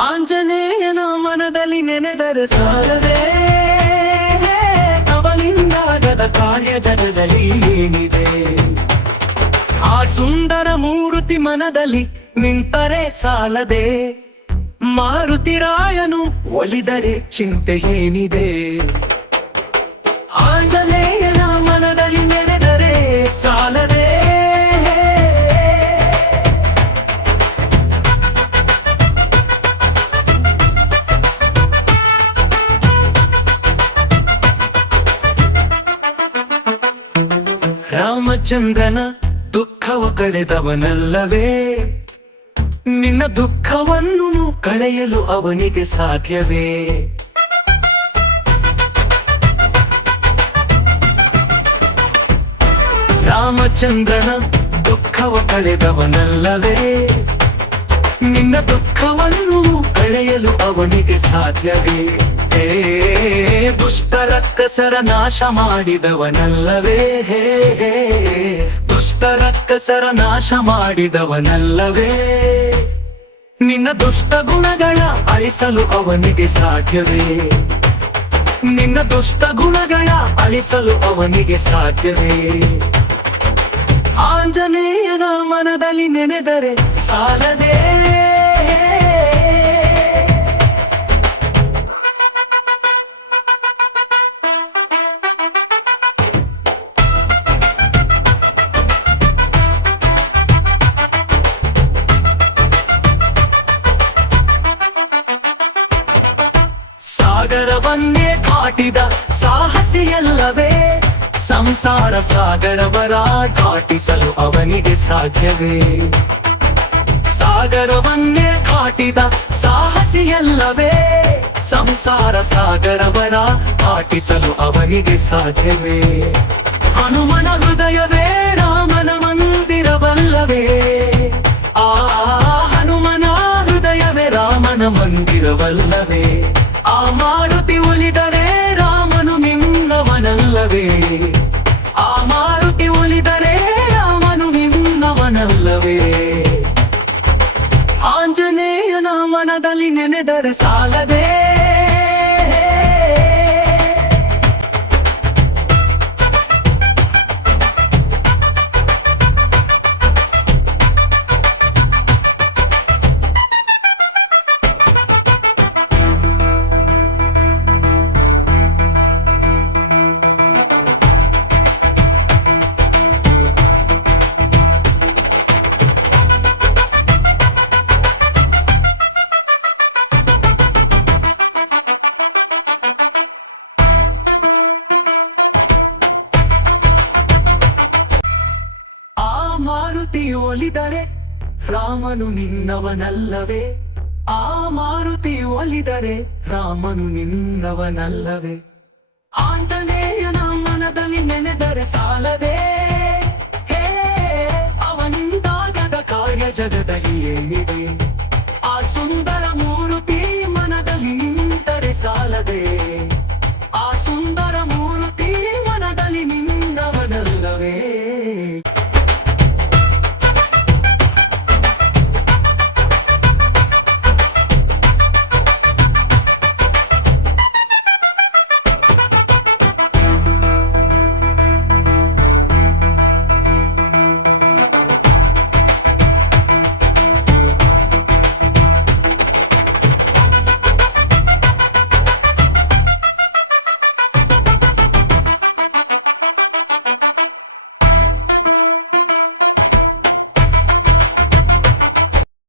ಆಂಜನೇಯನ ಮನದಲ್ಲಿ ನೆನೆದರೆ ಸಾಲದೆ ಅವನಿಂದಾಗದ ಕಾರ್ಯ ಜಗದಲ್ಲಿ ಏನಿದೆ. ಆ ಸುಂದರ ಮೂರ್ತಿ ಮನದಲ್ಲಿ ನಿಂತರೆ ಸಾಲದೆ ಮಾರುತಿರಾಯನು ಒಲಿದರೆ ಚಿಂತೆ ಏನಿದೆ. ಆಂಜನೇಯನ ಮನದಲ್ಲಿ ನೆನೆದರೆ ಸಾಲದೆ ರಾಮಚಂದ್ರನ ದುಃಖವ ಕಳೆದವನಲ್ಲವೇ, ನಿನ್ನ ದುಃಖವನ್ನು ಕಳೆಯಲು ಅವನಿಗೆ ಸಾಧ್ಯವೇ. ರಾಮಚಂದ್ರನ ದುಃಖವ ಕಳೆದವನಲ್ಲವೇ, ನಿನ್ನ ದುಃಖವನ್ನು ಕಳೆಯಲು ಅವನಿಗೆ ಸಾಧ್ಯವೇ. ದುಷ್ಟ ರಕ್ಕಸರ ನಾಶ ಮಾಡಿದವನಲ್ಲವೇ, ದುಷ್ಟ ರಕ್ಕಸರ ನಾಶ ಮಾಡಿದವನಲ್ಲವೇ, ನಿನ್ನ ದುಷ್ಟ ಗುಣಗಳ ಅಳಿಸಲು ಅವನಿಗೆ ಸಾಧ್ಯವೇ. ನಿನ್ನ ದುಷ್ಟ ಗುಣಗಳ ಅಳಿಸಲು ಅವನಿಗೆ ಸಾಧ್ಯವೇ. ಆಂಜನೇಯನ ಮನದಲ್ಲಿ ನೆನೆದರೆ ಸಾಲದೆ ಸಾಗರವನ್ನೇ ದಾಟಿದ ಸಾಹಸಿಯಲ್ಲವೇ, ಸಂಸಾರ ಸಾಗರವರ ದಾಟಿಸಲು ಅವನಿಗೆ ಸಾಧ್ಯವೇ. ಸಾಗರವನ್ನೇ ದಾಟಿದ ಸಾಹಸಿಯಲ್ಲವೇ, ಸಂಸಾರ ಸಾಗರವರ ದಾಟಿಸಲು ಅವನಿಗೆ ಸಾಧ್ಯವೇ. ಹನುಮನ ಹೃದಯವೇ ರಾಮನ ಮಂದಿರವಲ್ಲವೇ, ಆ ಹನುಮನ ಹೃದಯವೇ ರಾಮನ ಮಂದಿರವಲ್ಲವೇ. ಆ ಮಾರುತಿ ಒಲಿದರೆ ರಾಮನು ನಿನ್ನವನಲ್ಲವೇ, ಆ ಮಾರುತಿ ಒಲಿದರೆ ರಾಮನು ನಿನ್ನವನಲ್ಲವೇ. ಆಂಜನೇಯನ ಮನದಲ್ಲಿ ನೆನೆದರೆ ಸಾಲದೆ ಮಾರುತಿ ಒಲಿದರೆ ರಾಮನು ನಿನ್ನವನಲ್ಲವೇ, ಆ ಮಾರುತಿ ಒಲಿದರೆ ರಾಮನು ನಿನ್ನವನಲ್ಲವೇ. ಆಂಜನೇಯನ ಮನದಲ್ಲಿ ನೆನೆದರೆ ಸಾಲದೆ ಅವನಿಂದಾಗದ ಕಾರ್ಯ ಜಗದಲ್ಲಿ ಏನಿದೆ.